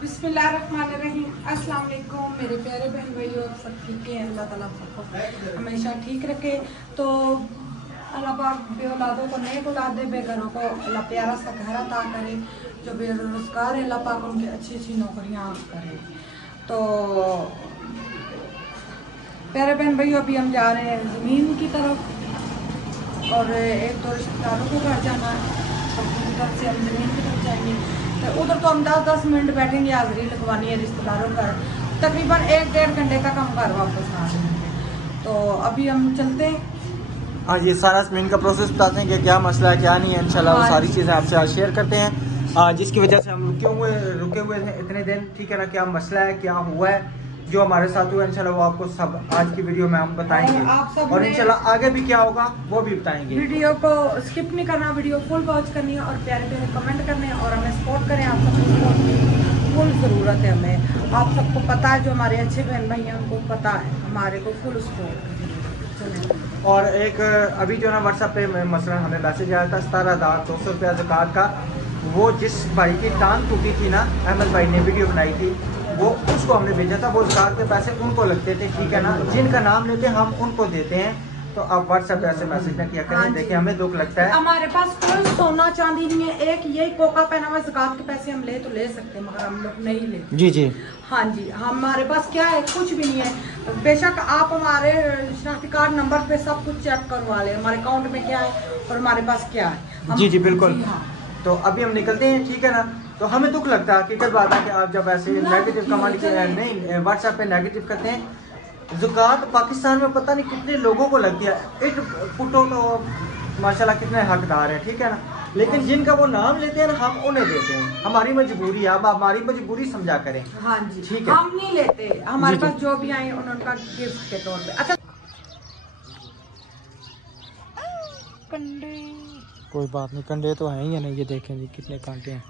बिस्मिल्लाहिर्रहमानिर्रहीम। अस्सलाम वालेकुम मेरे प्यारे बहन भाइयों, सब ठीक है। अल्लाह ताला सबको हमेशा ठीक रखे। तो अल्लाह पाक बे औलादों को नेक औलाद दे, बेघरों को अल्लाह प्यारा सा घर अता करे। जो बेरोजगार है अल्लाह पाक उनकी अच्छी अच्छी नौकरियाँ करे। तो प्यारे बहन भाइयों, अभी हम जा रहे हैं ज़मीन की तरफ और एक दो रिश्तेदारों को घर जाना है, तो उधर से हम ज़मीन की तरफ जाएंगे। तो उधर तो हम 10-10 मिनट बैठेंगे, हाज़िरी लगवानी है रिश्तेदारों का। तकरीबन 1-1.5 घंटे तक हम घर वापस आ जाएंगे। तो अभी हम चलते हैं। हाँ, ये सारा ज़मीन का प्रोसेस बताते हैं कि क्या मसला है क्या नहीं है। इंशाल्लाह वो सारी चीज़ें आपसे आज शेयर करते हैं, जिसकी वजह से हम रुके हुए थे इतने दिन। ठीक है ना, क्या मसला है, क्या हुआ है, जो हमारे साथ हुआ, इंशाल्लाह वो आपको सब आज की वीडियो में हम बताएंगे। और इंशाल्लाह आगे भी क्या होगा वो भी बताएंगे। वीडियो को स्किप नहीं करना, वीडियो फुल वॉच करनी है और प्यारे प्यारे कमेंट करने हैं और हमें सपोर्ट करें। आप सबको सपोर्ट की फुल ज़रूरत है हमें। आप सबको पता है, जो हमारे अच्छे बहन भाई हैं उनको पता है, हमारे को फुल सपोर्ट करें। और एक अभी जो ना व्हाट्सएप पे मसलन हमें मैसेज आया था 17,200 रुपया ज़कात का। वो जिस भाई की टांग टूटी थी ना, अहमद भाई ने वीडियो बनाई थी, वो उसको हमने भेजा था। वो ज़कात के पैसे उनको लगते थे, ठीक है ना। जिनका नाम लेते हैं हम उनको देते हैं। तो आप व्हाट्सएप पे ऐसे मैसेज न किया करें। देखिए हमें दुख लगता है, हमारे पास कोई सोना चांदी नहीं है। एक यही कोका पहना हुआ, ज़कात के पैसे हम ले तो ले सकते हैं, मगर हम लोग नहीं लेते। जी जी हाँ जी, हमारे पास क्या है, कुछ भी नहीं है। बेशक आप हमारे शनाख्ती कार्ड नंबर पे सब कुछ चेक करवा लें, हमारे अकाउंट में क्या है और हमारे पास क्या है। जी जी बिल्कुल। जी हाँ। तो अभी हम निकलते हैं, ठीक है ना। तो हमें दुख लगता है, हकीकत बात है कि आप जब ऐसे नेगेटिव कमेंट नहीं व्हाट्सएप पे नेगेटिव करते हैं। ज़कात पाकिस्तान में पता नहीं कितने लोगों को लगती है। एक पुटो तो माशाल्लाह कितने हकदार हैं, ठीक है ना। लेकिन जिनका वो नाम लेते हैं ना, हम उन्हें देते हैं। हमारी मजबूरी है, अब हमारी मजबूरी समझा करें। हाँ जी, ठीक है, हम नहीं लेते। हमारे पास जो भी आए उनका गिफ्ट के तौर पे। अच्छा, कंडे कोई बात नहीं, कंडे तो हैं ही है ना। ये देखें जी कितने कांटे हैं।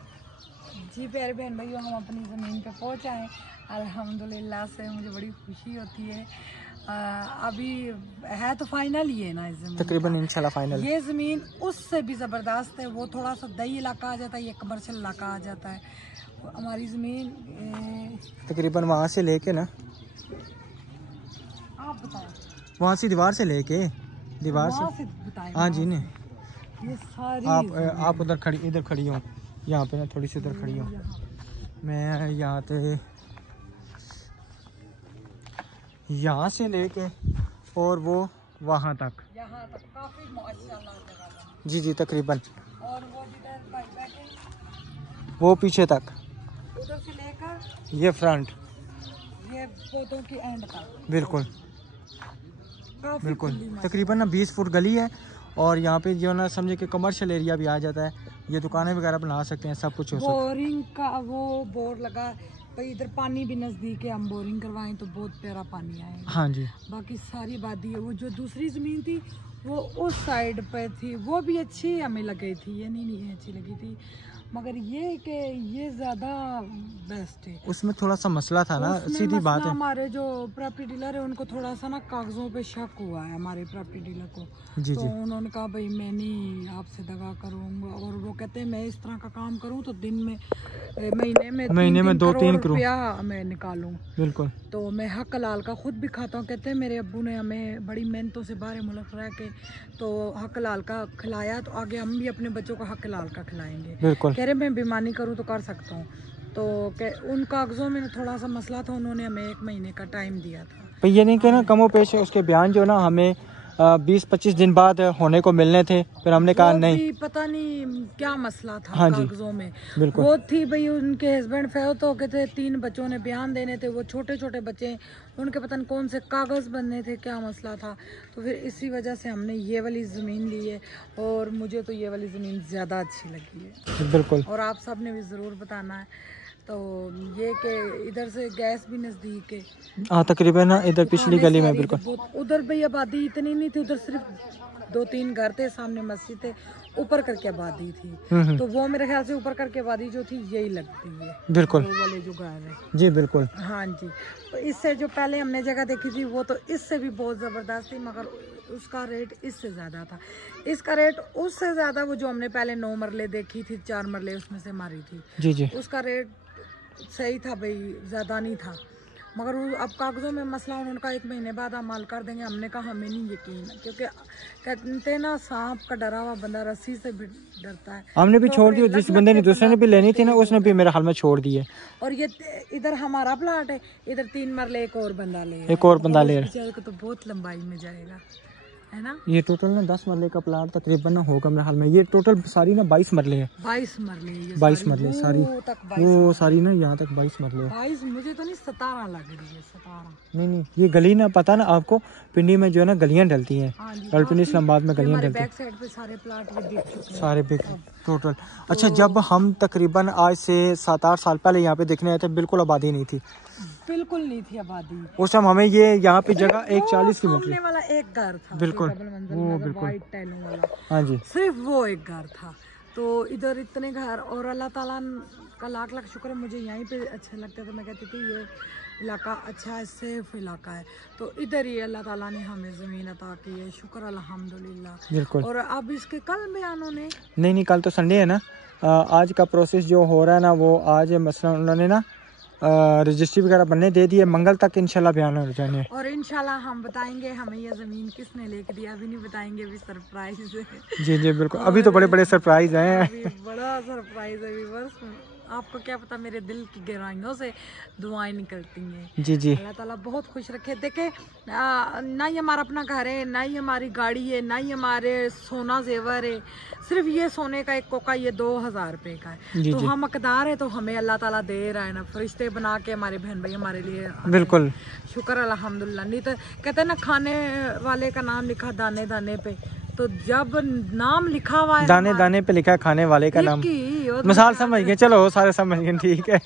जी प्यारे बहन भाइयों, हम अपनी ज़मीन पे पहुंच आए अल्हम्दुलिल्लाह से। मुझे बड़ी खुशी होती है। अभी है तो फाइनल ही है ना इस ज़मीन, तकरीबन इंशाल्लाह फाइनल। ये ज़मीन उससे भी ज़बरदस्त है। वो थोड़ा सा दही इलाका आ जाता है, ये कमर्शियल इलाका आ जाता है। हमारी ज़मीन तकरीबन वहाँ से लेके ना, आप बताएं, वहाँ से दीवार से लेके दीवार से बताएं। हाँ जी ने ये सारी आप उधर इधर खड़ी हो, यहाँ पे ना थोड़ी सी उधर खड़ी हो। मैं यहाँ से लेके और वो वहाँ तक काफी माशाल्लाह जगह है। जी जी तकरीबन। और वो जिधर बैठे वो पीछे तक, उधर से लेकर ये फ्रंट, ये पौधों की एंड तक बिल्कुल काफी बिल्कुल। खुली तकरीबन ना 20 फुट गली है। और यहाँ पे जो ना समझे कि कमर्शियल एरिया भी आ जाता है। ये दुकानें वगैरह बना सकते हैं, सब कुछ हो सकता है। बोरिंग का वो बोर लगा भाई, इधर पानी भी नजदीक है। हम बोरिंग करवाएं तो बहुत प्यारा पानी आएगा। हाँ जी, बाकी सारी आबादी है। वो जो दूसरी जमीन थी वो उस साइड पे थी, वो भी अच्छी हमें लगी थी, ये नहीं अच्छी लगी थी। मगर ये कि ये ज़्यादा बेस्ट है। उसमें थोड़ा सा मसला था ना, सीधी बात है। हमारे जो प्रॉपर्टी डीलर है उनको थोड़ा सा ना कागजों पे शक हुआ है, हमारे प्रॉपर्टी डीलर को। जी तो जी उन्होंने कहा भाई मैं नहीं आपसे दगा करूँगा। और वो कहते हैं मैं इस तरह का काम करूँ तो दिन में महीने में 2-3 करोड़ रुपया मैं निकालूँ। बिल्कुल। तो मैं हक लाल का खुद भी खाता हूँ। कहते हैं मेरे अब्बू ने हमें बड़ी मेहनतों से बाहर मुल्क रह के तो हक लाल का खिलाया, तो आगे हम भी अपने बच्चों को हक लाल का खिलाएंगे। बिल्कुल। कह रहे मैं बेईमानी करूँ तो कर सकता हूँ। तो उन कागजों में थोड़ा सा मसला था, उन्होंने हमें 1 महीने का टाइम दिया था। पर ये नहीं कहना कमो पेश है, उसके बयान जो ना हमें 20-25 दिन बाद होने को मिलने थे। फिर हमने कहा नहीं, पता नहीं क्या मसला था। हाँ कागजों में बिल्कुल। वो थी भाई, उनके हस्बैंड फौत हो गए थे, 3 बच्चों ने बयान देने थे, वो छोटे छोटे बच्चे, उनके पता नहीं कौन से कागज बनने थे, क्या मसला था। तो फिर इसी वजह से हमने ये वाली ज़मीन ली है। और मुझे तो ये वाली ज़मीन ज़्यादा अच्छी लगी है। बिल्कुल। और आप सब ने भी ज़रूर बताना है। तो ये कि इधर से गैस भी नज़दीक है। हाँ तकरीबन ना इधर पिछली गली में बिल्कुल। उधर भी आबादी इतनी नहीं थी, उधर सिर्फ 2-3 घर थे, सामने मस्जिद थे, ऊपर करके आबादी थी। तो वो मेरे ख्याल से ऊपर करके आबादी जो थी यही लगती है, बिल्कुल वो वाले जो घर है। जी बिल्कुल। हाँ जी। तो इससे जो पहले हमने जगह देखी थी वो तो इससे भी बहुत ज़बरदस्त थी, मगर उसका रेट इससे ज़्यादा था। इसका रेट उससे ज़्यादा, वो जो हमने पहले 9 मरले देखी थी, 4 मरले उसमें से मारी थी, जी जी, उसका रेट सही था भाई, ज़्यादा नहीं था, मगर अब कागज़ों में मसला, उन्होंने कहा 1 महीने बाद हम माल कर देंगे। हमने कहा हमें नहीं यकीन है, क्योंकि कहते हैं ना सांप का डरा हुआ बंदा रस्सी से भी डरता है। हमने भी तो छोड़ दिया, जिस बंदे ने दूसरे ने भी लेनी थी ना, उसने भी मेरे हाल में छोड़ दी है। और ये इधर हमारा प्लाट है, इधर 3 मरले एक और बंदा ले, एक और बंदा ले तो बहुत लंबाई में जाएगा, है ना। ये टोटल ना 10 मरले का प्लाट तकरीबन ना होगा मेरे हाल में। ये टोटल सारी ना 22 मरले है। 22 मरले, 22 मरले सारी, वो सारी ना यहाँ तक 22 मरले है। 22 मुझे तो नहीं 17 लग रही है, 17 नहीं, ये गली ना, पता ना आपको, पिंडी में जो है ना गलियाँ डलती हैं, पिंडी इस्लामाबाद में गलियाँ डलती हैं, बैक साइड पे सारे प्लाट भी दिख चुके हैं, सारे बिक टोटल। अच्छा, जब हम तकरीबन आज से 7-8 साल पहले यहाँ पे देखने आए थे, बिल्कुल आबादी नहीं थी, बिल्कुल नहीं थी आबादी। उस टाइम हमें ये यहाँ पे जगह 40 की मिली वाला एक घर था, बिल्कुल, वो बिल्कुल वाइट टाइलों वाला, हाँ जी, सिर्फ वो एक घर था। तो इधर इतने घर, और अल्लाह ताला का लाख लाख शुक्र है, मुझे यहीं पे अच्छे लगते थे। मैं कहती थी ये इलाका अच्छा है, सेफ इलाका है, तो इधर ही अल्लाह ताला ने हमें ज़मीन अता की है, शुक्र अल्हम्दुलिल्लाह। बिल्कुल। और अब इसके कल बयानों ने नहीं, कल तो संडे है ना, आज का प्रोसेस जो हो रहा है ना, वो आज मसला उन्होंने ना रजिस्ट्री वगैरह बनने दे दी है, मंगल तक इंशाल्लाह बयान हो जाने। और इंशाल्लाह हम बताएंगे हमें ये ज़मीन किसने लेके दिया, अभी नहीं बताएंगे, अभी सरप्राइज है। जी बिल्कुल, अभी तो बड़े बड़े सरप्राइज हैं, अभी बड़ा सरप्राइज है। बस आपको क्या पता, मेरे दिल की गहराइयों से दुआएं निकलती हैं। जी अल्लाह ताला बहुत खुश रखे। देखे ना ही हमारा अपना घर है, ना ही हमारी गाड़ी है, ना ही हमारे सोना जेवर है, सिर्फ ये सोने का एक कोका ये 2000 रुपए का है। तो हम हकदार है, तो हमें अल्लाह ताला दे रहा है ना, फरिश्ते बना के हमारे बहन भाई हमारे लिए, बिल्कुल शुक्र अल्हम्दुलिल्लाह। नहीं तो कहते हैं ना, खाने वाले का नाम लिखा दाने दाने पे, तो जब नाम लिखा हुआ है दाने दाने पे लिखा है खाने वाले का नाम, मिसाल समझ गए, चलो सारे समझ गए, ठीक है।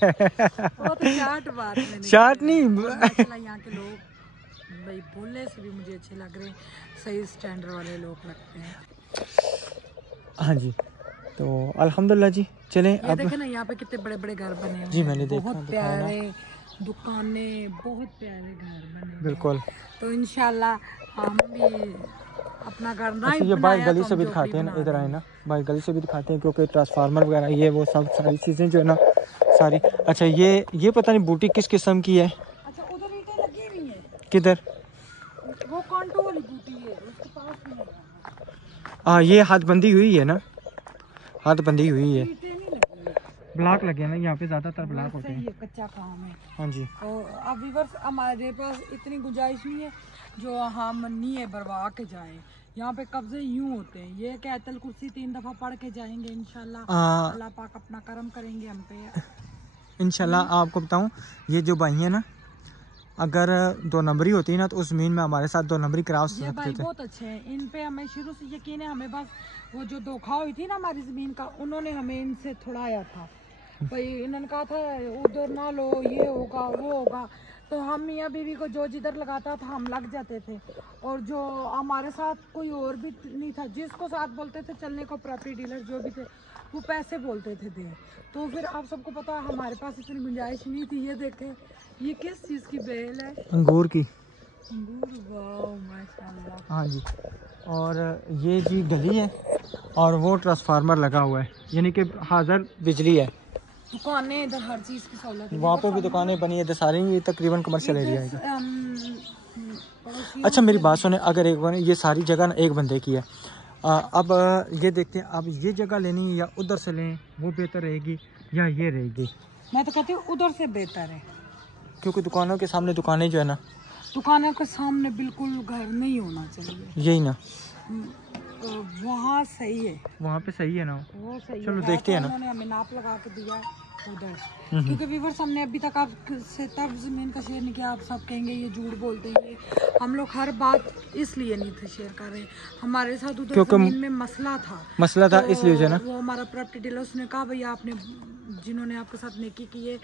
वो तो शार्ट बात है, शार्ट नहीं, यहाँ के लोग भाई बोलने से भी मुझे अच्छे लग रहे हैं, सही स्टैंडर्ड वाले लोग लगते हैं। हाँ जी, तो अल्हम्दुलिल्लाह जी। चलें अब देखें ना, यहाँ पे कितने बड़े बड़े घर बने हुए जी, मैंने देखा, बहुत प्यारे दुकानें, बहुत प्यारे घर बने। बिल्कुल, तो इंशाल्लाह हम भी अपना घर ना ही ये बाहर गली से भी दिखाते हैं ना, इधर आए ना, बाहर गली से भी दिखाते हैं, क्योंकि ट्रांसफार्मर वगैरह ये वो सब सारी चीज़ें जो है ना सारी। अच्छा, ये पता नहीं बूटी किस किस्म की है। अच्छा, उधर ईंटें लगी हुई हैं, किधर? वो कांटो वाली बूटी है, उसके पास में है। हाँ, ये हदबंदी हुई है ना, हदबंदी हुई है, ईंटें नहीं लगी, ब्लॉक लगे हैं ना यहाँ पे, ज़्यादातर ब्लॉक होते हैं। ये कच्चा काम है। हाँ जी, और अब व्यूअर्स हमारे पास इतनी गुंजाइश नहीं है जो हम नींव भरवा के जाएं। यहाँ पे कब्जे यूं होते हैं, ये कि आयतल कुर्सी 3 दफ़ा पढ़ के जाएंगे इंशाल्लाह, अल्लाह पाक अपना करम करेंगे हम पे इंशाल्लाह। आपको बताऊँ, ये जो भाई है ना, अगर 2 नंबरी होती है ना, तो उस ज़मीन में हमारे साथ 2 नंबरी करा सकते थे। बहुत अच्छे हैं, इन पे हमें शुरू से यकीन है। हमें बस वो जो धोखा हुई थी ना हमारी ज़मीन का, उन्होंने हमें इनसे छुड़ाया था भाई। इन्होंने कहा था उधर ना लो, ये होगा वो होगा, तो हम मियाँ बीवी को जो जिधर लगाता था हम लग जाते थे। और जो हमारे साथ कोई और भी नहीं था, जिसको साथ बोलते थे चलने को, प्रॉपर्टी डीलर जो भी थे, वो पैसे बोलते थे दे। तो फिर आप सबको पता है हमारे पास इतनी गुंजाइश नहीं थी। ये देखें, ये किस चीज़ की बेल है? अंगूर की। अंगूर, वाह माशाल्लाह। हाँ जी, और ये जी गली है, और वो ट्रांसफार्मर लगा हुआ है, यानी कि हाजिर बिजली है। दुकानें इधर हर चीज़ की सहूलत है, वहाँ पे भी दुकानें बनी है, सारी ये तकरीबन कमर्शियल एरिया है। अच्छा, मेरी बात सुने, अगर ये सारी जगह ना एक बंदे की है, अब ये देखते हैं, अब ये जगह लेनी है या उधर से लें, वो बेहतर रहेगी या ये रहेगी? मैं तो कहती हूँ उधर से बेहतर है, क्योंकि दुकानों के सामने दुकानें जो है ना, दुकानों के सामने बिल्कुल घर नहीं होना चाहिए, यही ना, वहाँ सही है, वहाँ पे सही है ना, वो सही चलो है। देखते हैं ना, उन्होंने हमें नाप लगा के दिया है उधर, क्योंकि व्यूअर्स हमने अभी तक आपसे तब जमीन का शेयर नहीं किया। आप सब कहेंगे ये झूठ बोलते हैं, ये हम लोग हर बात इसलिए नहीं थे शेयर कर रहे, हमारे साथ उधर जमीन में मसला था, तो इसलिए जो है ना, वो हमारा प्रॉपर्टी डीलर उसने कहा भैया आपने जिन्होंने आपके साथ नेकी की है,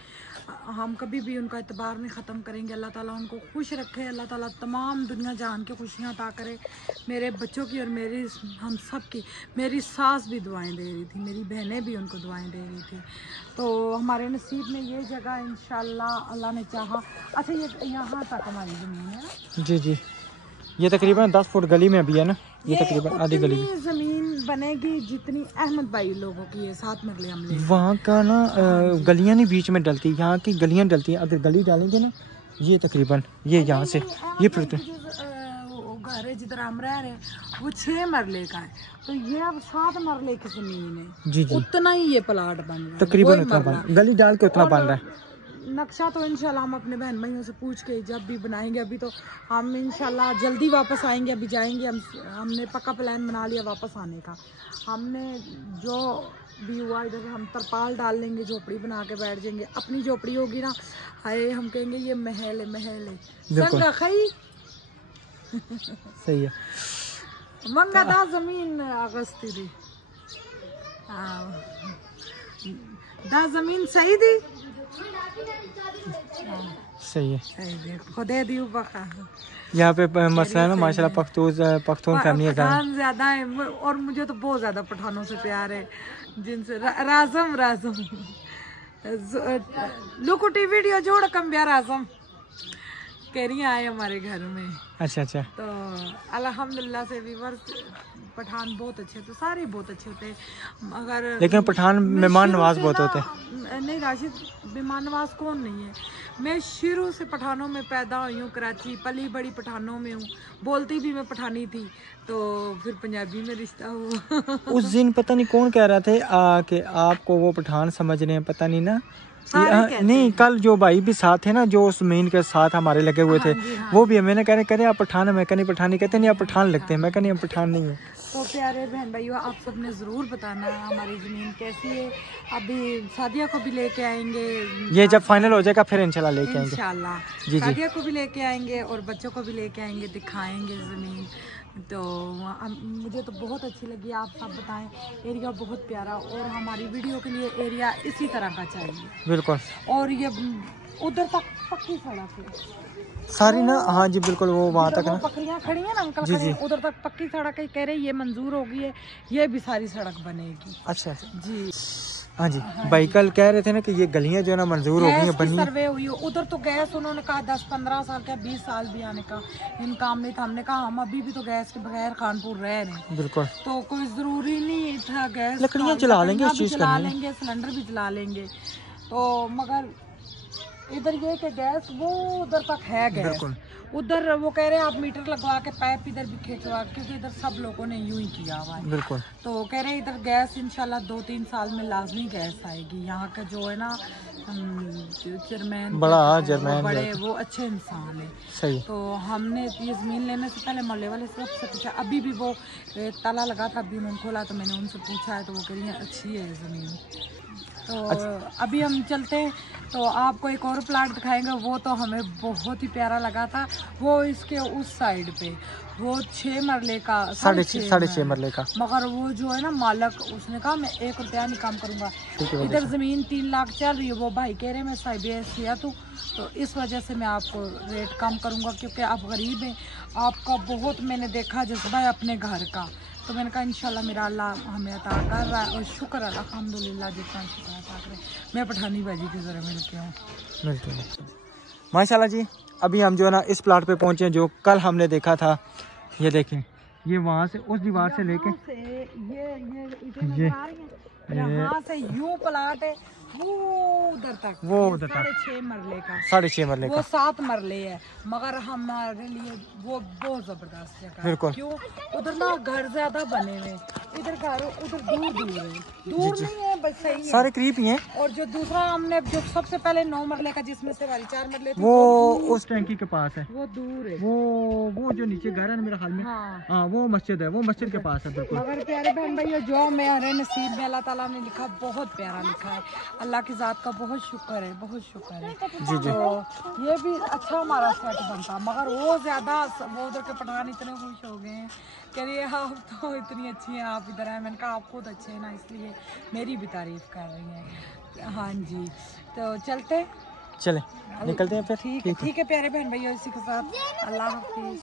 हम कभी भी उनका एतबार नहीं ख़त्म करेंगे। अल्लाह ताला उनको खुश रखे, अल्लाह ताला तमाम दुनिया जहान की खुशियाँ अता करे, मेरे बच्चों की और मेरी, हम सब की। मेरी सास भी दुआएं दे रही थी, मेरी बहनें भी उनको दुआएं दे रही थी, तो हमारे नसीब में ये जगह इंशाल्लाह अल्लाह ने चाहा। अच्छा, ये यहाँ तक हमारी ज़मीन है। जी, ये तकरीबन 10 फुट गली में अभी है ना, ये तकरीबन आधी गली ज़मीन बनेगी जितनी अहमद भाई लोगों की है, 7 मरले हम ले। वहाँ का ना गलियाँ नहीं बीच में डलती, यहाँ की गलियाँ डलती हैं। अगर गली डालेंगे ना ये तकरीबन ये यहाँ से ये फिर घर है जिधर हम रह रहे वो 6 मरले का है, तो ये अब 7 मरले की जमीन है। जी जी उतना ही ये प्लाट बन रहा है, तकरीबन उतना बन, गली डाल के उतना बन रहा है। नक्शा तो इंशाल्लाह हम अपने बहन भाइयों से पूछ के जब भी बनाएंगे, अभी तो हम इंशाल्लाह जल्दी वापस आएंगे, अभी जाएंगे हमने पक्का प्लान बना लिया वापस आने का। हमने जो भी हुआ इधर हम तरपाल डाल लेंगे, झोपड़ी बना के बैठ जाएंगे। अपनी झोपड़ी होगी ना, हाय हम कहेंगे ये महल है, महल है। संगा खई सही है। मंगा दा जमीन अगस्ती दी दा जमीन सही दी, सही है। खुदे दी बका। यहाँ पे मसला है ना माशाल्लाह पख्तून फैमिली है पठान ज्यादा है, और मुझे तो बहुत ज्यादा पठानों से प्यार है, जिनसे राजम राजम लुकुटी वीडियो जोड़ कम ब्याह राजम कह रही आए हमारे घर में। अच्छा अच्छा। तो अल्हम्दुलिल्लाह से व्यूअर्स पठान बहुत अच्छे, तो सारे बहुत अच्छे होते हैं, मगर लेकिन पठान मेहमान नवाज बहुत होते हैं। नहीं राशिद, मेहमान नवाज कौन नहीं है। मैं शुरू से पठानों में पैदा हुई हूँ, कराची पली बड़ी पठानों में हूँ, बोलती भी मैं पठानी थी, तो फिर पंजाबी में रिश्ता हुआ। उस दिन पता नहीं कौन कह रहा थे कि आपको वो पठान समझ रहे हैं, पता नहीं ना। नहीं कल जो भाई भी साथ है ना, जो उस मीन के साथ हमारे लगे हुए थे, वो भी मैंने कह आप पठान है, मैं कहनी पठानी, कहते नहीं आप पठान लगते हैं, मैं कहनी हम पठान नहीं है। तो प्यारे बहन भाइयों, आप सबने ज़रूर बताना हमारी ज़मीन कैसी है। अभी सादिया को भी लेके आएंगे, ये जब फाइनल हो जाएगा फिर इंशाल्लाह लेके आएंगे इंशाल्लाह। जी सादिया को भी लेके आएंगे और बच्चों को भी लेके आएंगे, दिखाएंगे ज़मीन। तो मुझे तो बहुत अच्छी लगी, आप सब बताएं। एरिया बहुत प्यारा, और हमारी वीडियो के लिए एरिया इसी तरह का चाहिए बिल्कुल। और ये उधर तक पक्की सड़क है सारी ना। हाँ जी बिल्कुल, वो वहाँ तक ना बकरियां खड़ी हैं ना अंकल जी खड़े, उधर तक पक्की सड़क है। कह रहे ये मंजूर हो गई है, ये भी सारी सड़क बनेगी। अच्छा जी हाँ जी। भाई कल कह रहे थे ना कि ये गलियां जो है ना मंजूर हो गई हैं, बनी सर्वे हुई है। उधर तो गैस उन्होंने कहा 10-15 साल का, 20 साल भी आने का इन काम में था। हमने कहा हम अभी भी तो गैस के बगैर कानपुर रह रहे हैं। बिल्कुल। तो कोई जरूरी नहीं था, गैस लकड़ियाँ चला लेंगे, इस चीज चला लेंगे, सिलेंडर भी चला लेंगे। तो मगर इधर ये कि गैस वो उधर तक है गैस। उधर वो कह रहे हैं आप मीटर लगवा के पाइप इधर भी खिंचवा, क्योंकि इधर सब लोगों ने यूं ही किया हुआ है। बिल्कुल। तो कह रहे हैं इधर गैस इंशाल्लाह 2-3 साल में लाजमी गैस आएगी। यहाँ का जो है ना चेयरमैन बड़े वो अच्छे इंसान है। सही। तो हमने ये ज़मीन लेने से पहले मोहल्ले वाले सबसे पूछा, अभी भी वो ताला लगा था, अभी उन्होंने खोला तो मैंने उनसे पूछा है, तो वो कह रही है अच्छी है ज़मीन। तो अभी हम चलते हैं, तो आपको एक और प्लाट दिखाएंगे, वो तो हमें बहुत ही प्यारा लगा था। वो इसके उस साइड पे वो 6 मरले का, 6.5 मरले का, मगर वो जो है ना मालक, उसने कहा मैं 1 रुपया नहीं कम करूँगा। इधर ज़मीन 3 लाख चल रही है, वो भाई कह रहे मैं साहिब किया तो इस वजह से मैं आपको रेट कम करूँगा, क्योंकि आप गरीब हैं। आपका बहुत मैंने देखा जज्बा है अपने घर का, तो मैंने कहा इंशाल्लाह मेरा अल्लाह हमें अता कर रहा है, और शुक्र अल्हम्दुलिल्लाह जितना शुक्र अता करे। मैं पठानी बाजी की तरह मिलती हूँ माशाल्लाह जी। अभी हम जो है ना इस प्लाट पे पहुंचे जो कल हमने देखा था। ये देखें, ये वहाँ से उस दीवार से लेके ये यहाँ से यूं प्लाट है वो उधर तक, वो उधर तक 6.5 मरले का, 6.5 मरले का, वो 7 मरले है, मगर हमारे लिए वो बहुत जबरदस्त जगह। बिल्कुल। क्यों उधर ना घर ज्यादा बने हुए, इधर घर उधर दूर दूर है, दूर नहीं है बस सही है, सारे करीब ही हैं। और जो दूसरा हमने जो सबसे पहले 9 मरले का, जिसमें से वाली 4 मरले थी, वो उस टैंकी के पास है, वो दूर है। वो जो नीचे घर है ना मेरे ख्याल में, हाँ वो मस्जिद है, वो मस्जिद के पास है। बिल्कुल। मगर प्यारे बहन भैया, जो मेरे नसीब में अल्लाह ताला ने लिखा बहुत प्यारा लिखा है। अल्लाह की जात का बहुत शुक्र है, बहुत शुक्र है। जी जी। तो ये भी अच्छा हमारा सेट बनता, मगर वो ज्यादा वो उधर के पठान इतने खुश हो गए हैं, कह रही है आप तो इतनी अच्छी हैं, आप इधर आए। मैंने कहा आप खुद अच्छे हैं ना, इसलिए मेरी भी तारीफ कर रही हैं। हाँ जी, तो चलते चले निकलते हैं फिर। ठीक है प्यारे बहन भैया, इसी के साथ अल्लाह हाफिज।